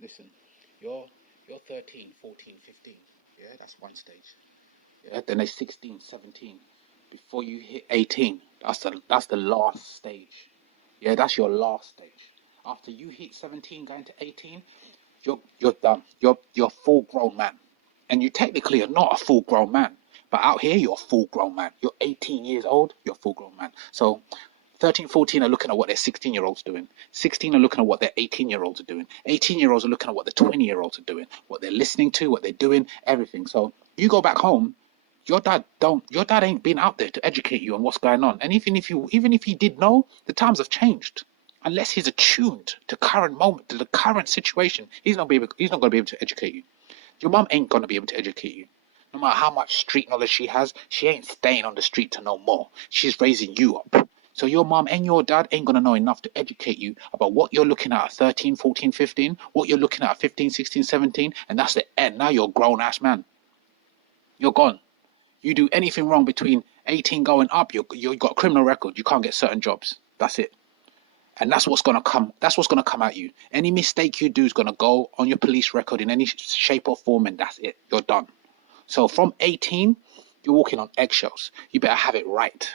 listen, you're 13, 14, 15. Yeah, that's one stage. Yeah, then there's 16, 17. Before you hit 18, that's the last stage. Yeah, that's your last stage. After you hit 17, going to 18, you're done. You're a full grown man, and you technically are not a full grown man. But out here, you're a full grown man. You're 18 years old. You're a full grown man. So 13, 14 are looking at what their 16-year-olds doing. 16 are looking at what their 18-year-olds are doing. 18-year-olds are looking at what the 20-year-olds are doing, what they're listening to, what they're doing, everything. So you go back home, your dad ain't been out there to educate you on what's going on. And even if he did know, the times have changed. Unless he's attuned to current moment, to the current situation, he's not gonna be able to educate you. Your mum ain't gonna be able to educate you. No matter how much street knowledge she has, she ain't staying on the street to know more. She's raising you up. So your mum and your dad ain't going to know enough to educate you about what you're looking at 13, 14, 15, what you're looking at 15, 16, 17, and that's the end. Now you're a grown-ass man. You're gone. You do anything wrong between 18 going up, you've got a criminal record. You can't get certain jobs. That's it. And that's what's gonna come. That's what's gonna come at you. Any mistake you do is gonna go on your police record in any shape or form, and that's it. You're done. So from 18, you're walking on eggshells. You better have it right.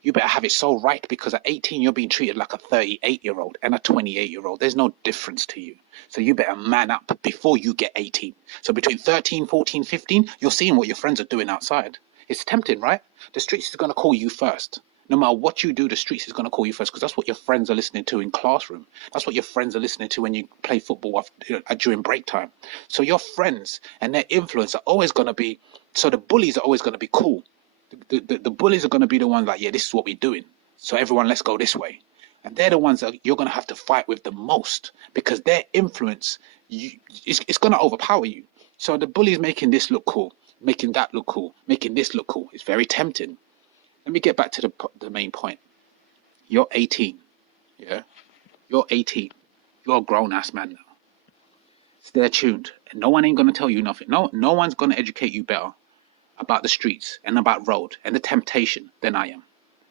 You better have it so right, because at 18, you're being treated like a 38-year-old and a 28-year-old. There's no difference to you. So you better man up before you get 18. So between 13, 14, 15, you're seeing what your friends are doing outside. It's tempting, right? The streets is going to call you first. No matter what you do, the streets is going to call you first, because that's what your friends are listening to in classroom. That's what your friends are listening to when you play football during break time. So your friends and their influence are always going to be, so the bullies are always going to be cool. The bullies are going to be the ones like, yeah, this is what we're doing. So everyone, let's go this way. And they're the ones that you're going to have to fight with the most, because their influence, it's going to overpower you. So the bullies making this look cool, making that look cool, making this look cool. It's very tempting. Let me get back to the main point. You're 18, yeah? You're 18. You're a grown-ass man now. Stay tuned. And no one ain't going to tell you nothing. No one's going to educate you better about the streets and about road and the temptation than I am.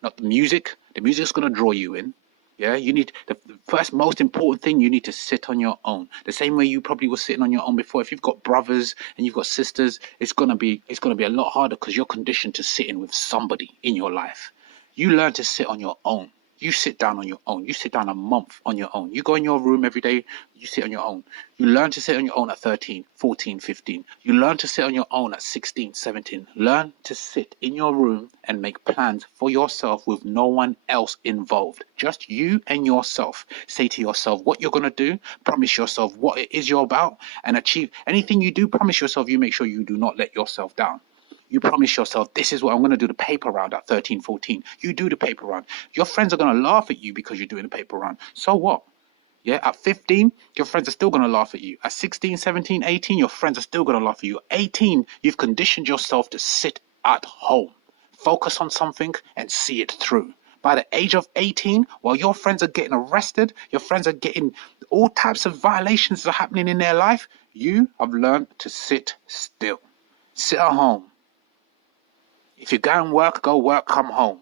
Not the music. The music's going to draw you in. Yeah, you need the first most important thing. You need to sit on your own, the same way you probably were sitting on your own before. If you've got brothers and you've got sisters, it's gonna be a lot harder, because you're conditioned to sitting with somebody in your life. You learn to sit on your own. You sit down on your own. You sit down a month on your own. You go in your room every day, you sit on your own. You learn to sit on your own at 13, 14, 15. You learn to sit on your own at 16, 17. Learn to sit in your room and make plans for yourself with no one else involved. Just you and yourself. Say to yourself what you're going to do. Promise yourself what it is you're about, and achieve anything you do. Promise yourself you make sure you do not let yourself down. You promise yourself, this is what I'm going to do, the paper round at 13, 14. You do the paper round. Your friends are going to laugh at you because you're doing the paper round. So what? Yeah, at 15, your friends are still going to laugh at you. At 16, 17, 18, your friends are still going to laugh at you. At 18, you've conditioned yourself to sit at home, focus on something and see it through. By the age of 18, while your friends are getting arrested, your friends are getting all types of violations that are happening in their life, you have learned to sit still. Sit at home. If you go and work, go work, come home.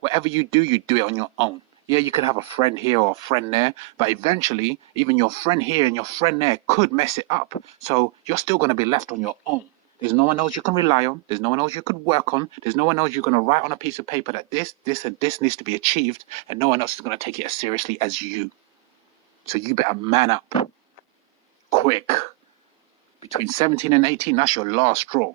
Whatever you do it on your own. Yeah, you could have a friend here or a friend there, but eventually, even your friend here and your friend there could mess it up. So you're still going to be left on your own. There's no one else you can rely on. There's no one else you could work on. There's no one else you're going to write on a piece of paper that this, and this needs to be achieved, and no one else is going to take it as seriously as you. So you better man up. Quick. Between 17 and 18, that's your last straw.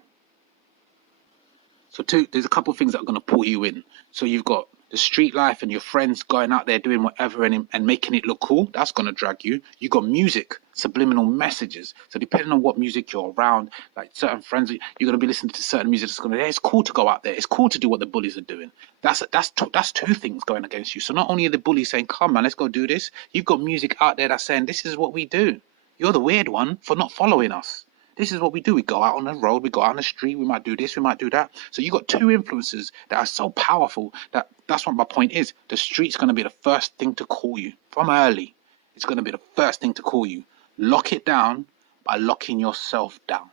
So there's a couple of things that are going to pull you in. So you've got the street life and your friends going out there doing whatever and making it look cool. That's going to drag you. You've got music, subliminal messages. So depending on what music you're around, like certain friends, you're going to be listening to certain music that's going to, it's cool to go out there. It's cool to do what the bullies are doing. That's two things going against you. So not only are the bullies saying, come on, let's go do this. You've got music out there that's saying, this is what we do. You're the weird one for not following us. This is what we do. We go out on the road, we go out on the street, we might do this, we might do that. So you got two influences that are so powerful that's what my point is. The street's going to be the first thing to call you from early. It's going to be the first thing to call you. Lock it down by locking yourself down.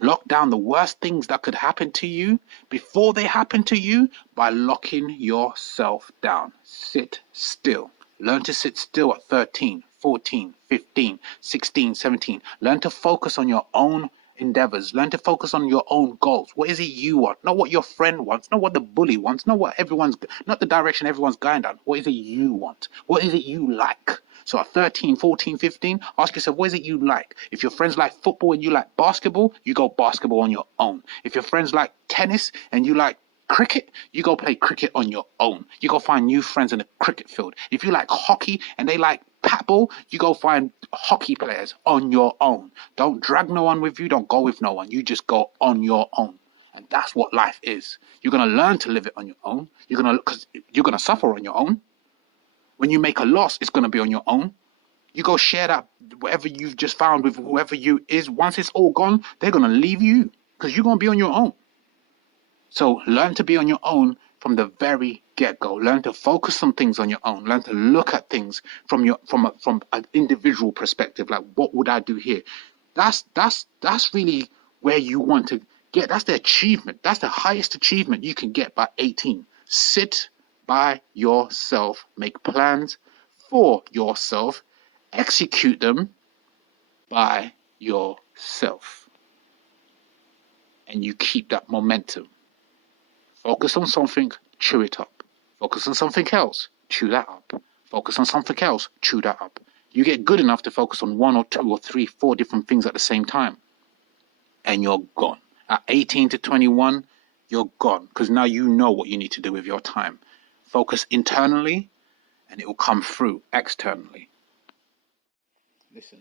Lock down the worst things that could happen to you before they happen to you by locking yourself down. Sit still. Learn to sit still at 13, 14, 15, 16, 17. Learn to focus on your own endeavors. Learn to focus on your own goals. What is it you want? Not what your friend wants, not what the bully wants, not the direction everyone's going down. What is it you want? What is it you like? So at 13, 14, 15, ask yourself, what is it you like? If your friends like football and you like basketball, you go basketball on your own. If your friends like tennis and you like cricket, you go play cricket on your own. You go find new friends in the cricket field. If you like hockey and they like paddle, you go find hockey players on your own. Don't drag no one with you. Don't go with no one. You just go on your own. And that's what life is. You're going to learn to live it on your own. Because you're going to suffer on your own. When you make a loss, it's going to be on your own. You go share that, whatever you've just found with whoever you is. Once it's all gone, they're going to leave you because you're going to be on your own. So learn to be on your own from the very get-go. Learn to focus on things on your own. Learn to look at things from an individual perspective. Like, what would I do here? That's really where you want to get. That's the achievement. That's the highest achievement you can get by 18. Sit by yourself. Make plans for yourself. Execute them by yourself. And you keep that momentum. Focus on something, chew it up. Focus on something else, chew that up. Focus on something else, chew that up. You get good enough to focus on 1 or 2 or 3, 4 different things at the same time, and you're gone. At 18 to 21, you're gone, because now you know what you need to do with your time. Focus internally, and it will come through externally. Listen,